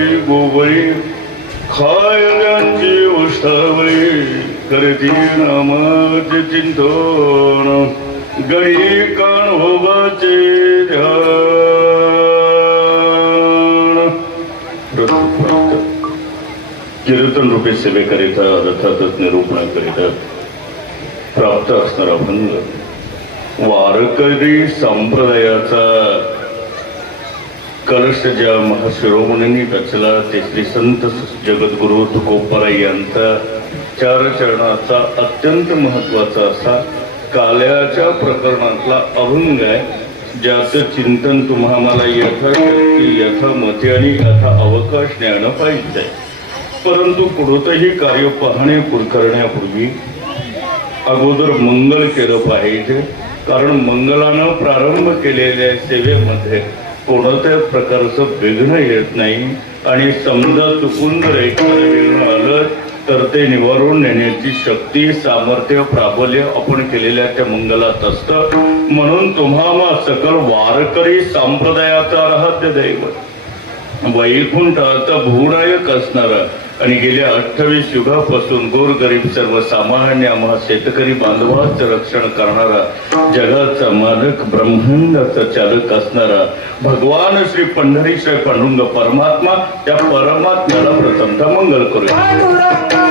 करती गोबळी खायल्यांची उष्टावळी करती नामाचे चिंतन. गणी कान्होबाचे ध्यान. कीर्तन रूपी सेवेकरिता अर्थातच निरूपण करिता प्राप्त असणारा भंग. वारकरी संप्रदायाचा कलश ज्या महाशिरोमणींनी रचला ते श्री संत जगद्गुरु तुकोपराय यांचा चार चरणाचा अत्यंत महत्त्वाचा असा काल्याच्या प्रकरणातला अभंग आहे ज्याचं चिंतन तुम्हाला यथाशक्ती यथामती आणि यथा अवकाश ज्ञान पाहिजे. परंतु कोणतंही कार्य पाहणे करण्यापूर्वी अगोदर मंगल केलं पाहिजे कारण मंगलानं प्रारंभ केलेल्या सेवेमध्ये कोणत्या प्रकारचं विघ्न येत नाही आणि समजा चुकून जर एखादं विघ्न आलं तर ते निवारून नेण्याची शक्ती सामर्थ्य प्राबल्य आपण केलेल्या त्या मंगलात असतं. म्हणून तुम्हाला सकल वारकरी संप्रदायाचा राहत्य दैवत वैकुंठाचा भूनायक असणारा. आणि गेल्या अठ्ठावीस युगापासून गोरगरीब सर्वसामान्य आम्हा शेतकरी बांधवाचं रक्षण करणारा जगाचा मालक ब्रह्मांडाचा चालक असणारा भगवान श्री पंढरीश्वर पांडुरंग परमात्मा त्या परमात्म्याला प्रथमता मंगल करूया.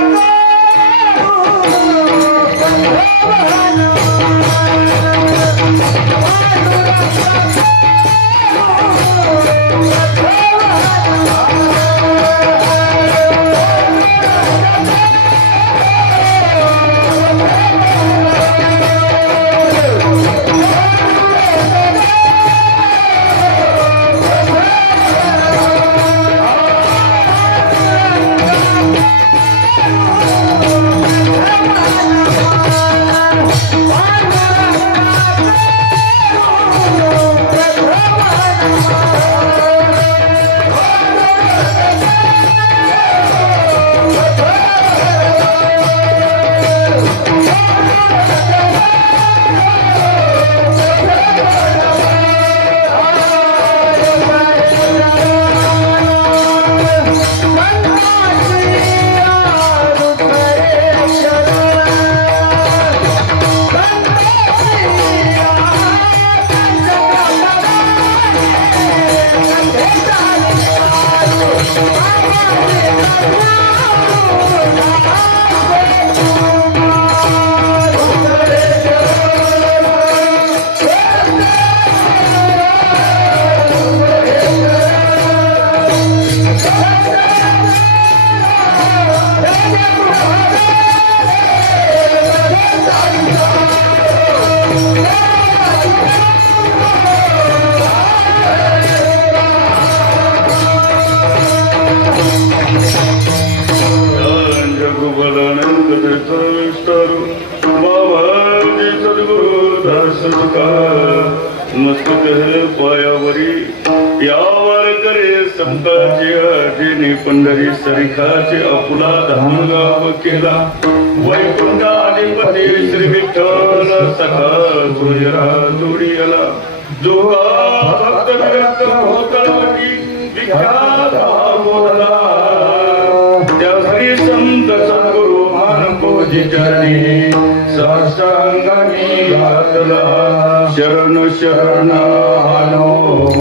पंढरी सरिकाचे अपुला धामगाव केला. वैकुंठाधिपती श्री विठ्ठल सखा तुझ्या जोडियाला. जो भक्त विरक्त विख्यात त्या हरी संत सद्गुरु मानकोजी चरणी साष्टांगाने घातला शरण शरण महाअरोर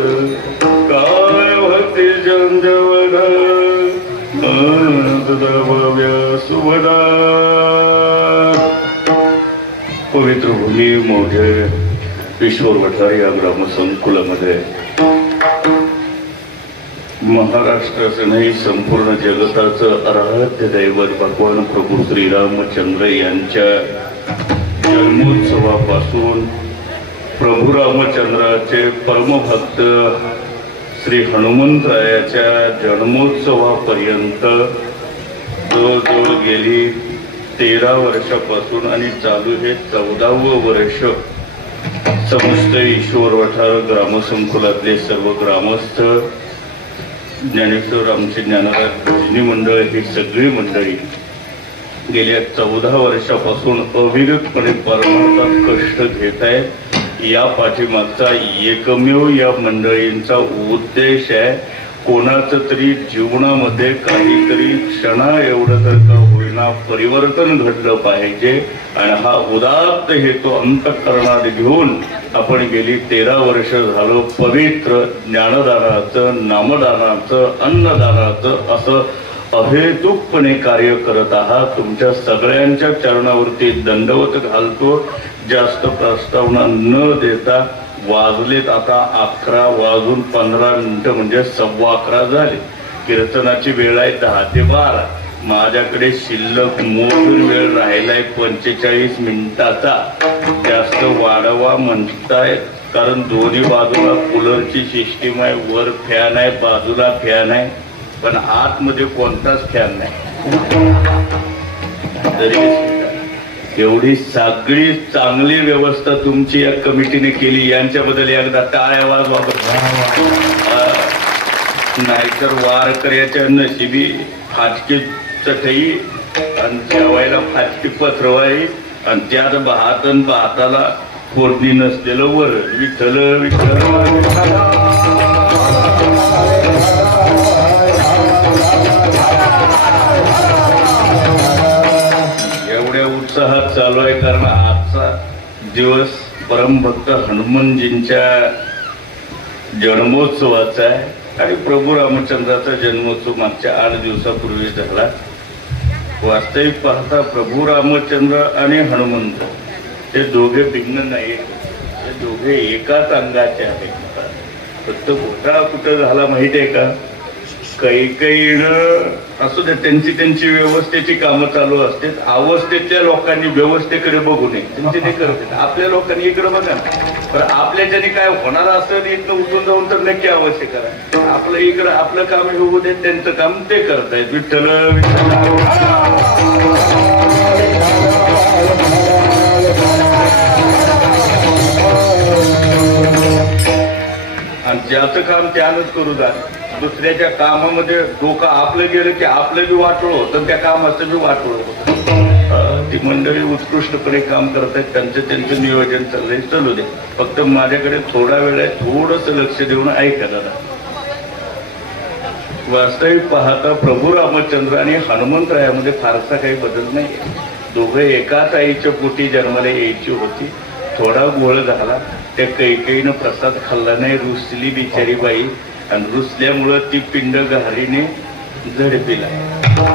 काय भक्ती जंजवड भव्य सुभदा पवित्र भूमी मोठे ईश्वर वठार या ग्रामसंकुलामध्ये महाराष्ट्राचं नाही संपूर्ण जगताचं आराध्य दैवत भगवान प्रभू श्रीरामचंद्र यांच्या जन्मोत्सवापासून प्रभू रामचंद्राचे परमभक्त श्री हनुमंतरायाच्या जन्मोत्सवापर्यंत जवळजवळ गेली तेरा वर्षापासून आणि चालू हे चौदावं वर्ष समस्त ईश्वर वठार ग्रामसंकुलातले सर्व ग्रामस्थ ज्ञानेश्वर आमचे ज्ञानराज भजनी मंडळ ही सगळी मंडळी गेल्या चौदा वर्षापासून अविरतपणे परमार्थात कष्ट घेत आहेत या पाठीमागचा एकमेव या मंडळींचा उद्देश आहे कोणाचं तरी जीवनामध्ये काहीतरी क्षणा एवढं तर का होईना परिवर्तन घडलं पाहिजे. आणि हा उदात्त हेतू अंतकरणात घेऊन आपण गेली तेरा वर्ष झालो पवित्र ज्ञानदानाचं नामदानाचं अन्नदानाचं असं अहेतुकपणे कार्य करत आहात. तुमच्या सगळ्यांच्या चरणावरती दंडवत घालतो. जास्त प्रस्तावना न देता वाजलेत आता अकरा वाजून पंधरा मिनिटं म्हणजे सव्वा अकरा झाले. कीर्तनाची वेळ आहे दहा ते बारा. माझ्याकडे शिल्लक मोजून वेळ राहिलाय पंचेचाळीस मिनिटाचा. जास्त वाढवा म्हणताय कारण दोन्ही बाजूला कूलरची सिस्टीम आहे वर फॅन आहे बाजूला फॅन आहे. पण आतमध्ये कोणताच ख्याल नाही. तरी एवढी सगळी चांगली व्यवस्था तुमची या कमिटीने केली यांच्याबद्दल एकदा टाळ्या वाजवा. अं, नाहीतर वारकऱ्याच्या नशिबी फाटकी चटई आणि जेवायला फाटकी पत्रवाई आणि त्यात भातन भाताला फोडणी नसलेलं वर विठ्ठल विठ्ठल. दिवस परमभक्त हनुमानजींच्या जन्मोत्सवाचा आहे आणि प्रभू रामचंद्राचा जन्मोत्सव मागच्या आठ दिवसापूर्वी झाला. वास्तविक पाहता प्रभू रामचंद्र आणि हनुमंत ते दोघे भिन्न नाही ते दोघे एकाच अंगाचे आहेत. फक्त घोटाळा कुठं झाला माहिती आहे का? काही काही असू दे त्यांची त्यांची व्यवस्थेची कामं चालू असतात. अवस्थेतल्या लोकांनी व्यवस्थेकडे बघू नये. त्यांचे ते करत आपल्या लोकांनी इकडे बघा पण आपल्या आपल्याच्याने काय होणार असेल इथं उठून जाऊन तर नक्की आवश्यक आहे आपलं इकडं आपलं काम हे होऊ दे त्यांचं काम ते करतायत. विठ्ठल विठ्ठल. आणि ज्याचं काम त्यानंच करू द्या दुसऱ्याच्या कामामध्ये डोकं आपलं गेलं की आपलं बी वाटोळ होतं त्या कामाचं बी वाटोळ होतं. ती मंडळी उत्कृष्टपणे काम करतात त्यांचं त्यांचं नियोजन चाललंय. चालू दे. फक्त माझ्याकडे थोडा वेळ आहे. थोडस लक्ष देऊन ऐका दादा. वास्तविक पाहता प्रभू रामचंद्र आणि हनुमंतरायामध्ये फारसा काही बदल नाही दोघे एकाच आईच्या पोटी जन्माला यायची होती. थोडा गोळ झाला. त्या कैकेईनं प्रसाद खाल्ला नाही. रुसली बिचारी बाई आणि रुसल्यामुळं ती पिंड घारीने झडपिला.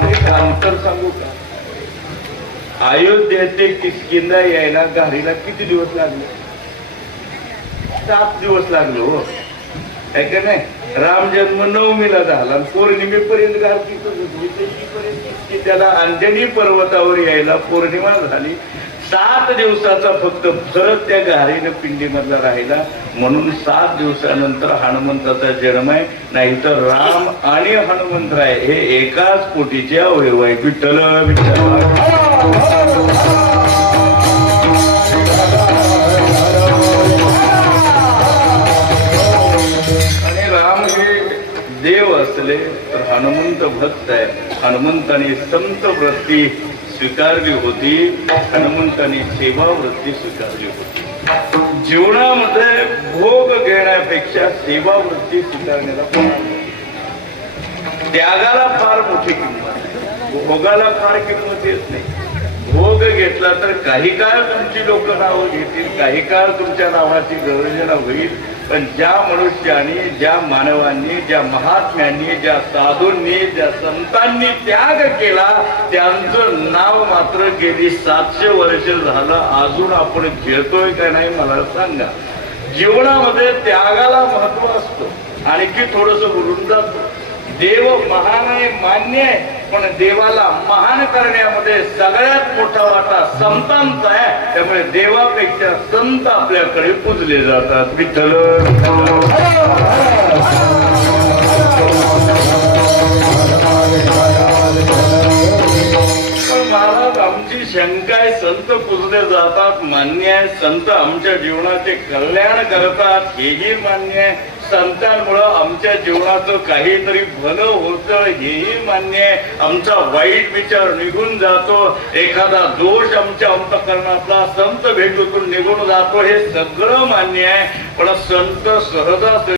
एक अंतर सांगू का? अयोध्या ते किसकिंदा यायला घारीला किती दिवस लागले? सात दिवस लागले हो. का नाही? राम जन्म नवमीला झाला पौर्णिमे पौर्णिमेपर्यंत गारतीच होती त्याला अंजनी पर्वतावर यायला पौर्णिमा झाली. सात दिवसाचा फक्त फरक त्या घारीनं पिंडीमधला राहिला. म्हणून सात दिवसानंतर हनुमंताचा जन्म आहे. नाहीतर राम आणि हनुमंतराय हे एकाच पोटीचे अवयव आहे. विठ्ठल विठ्ठल. आणि राम हे देव असले तर हनुमंत भक्त आहे. हनुमंताने संत वृत्ती स्वीकारली होती हनुमंताने सेवा वृत्ती स्वीकारली होती. जीवनामध्ये भोग घेण्यापेक्षा सेवा वृत्ती स्वीकारण्याला त्यागाला फार मोठी किंमत भोगाला फार किंमत येत नाही. भोग घेतला तर काही काळ तुमची लोक नावं घेतील काही काळ तुमच्या नावाची गरजना होईल. पण ज्या मनुष्याने ज्या मानवांनी ज्या महात्म्यांनी ज्या साधूंनी ज्या संतांनी त्याग केला त्यांचं नाव मात्र गेली सातशे वर्ष झालं. अजून आपण घेतोय का नाही मला सांगा. जीवनामध्ये त्यागाला महत्त्व असतो. आणखी थोडस बोलून जातो. देव महान आहे मान्य आहे. पण देवाला महान करण्यामध्ये सगळ्यात मोठा वाटा संतांचा आहे. त्यामुळे देवापेक्षा संत आपल्याकडे पूजले जातात. विठ्ठल. शंका आहे संत पुजले जातात मान्य आहे संत आमच्या जीवनाचे कल्याण करतात हेही मान्य आहे संतांमुळं आमच्या जीवनाचं काहीतरी भलं होतं हेही मान्य आहे आमचा वाईट विचार निघून जातो एखादा दोष आमच्या अंतकरणातला संत भेटूतून निघून जातो हे सगळं मान्य आहे पण संत सहजा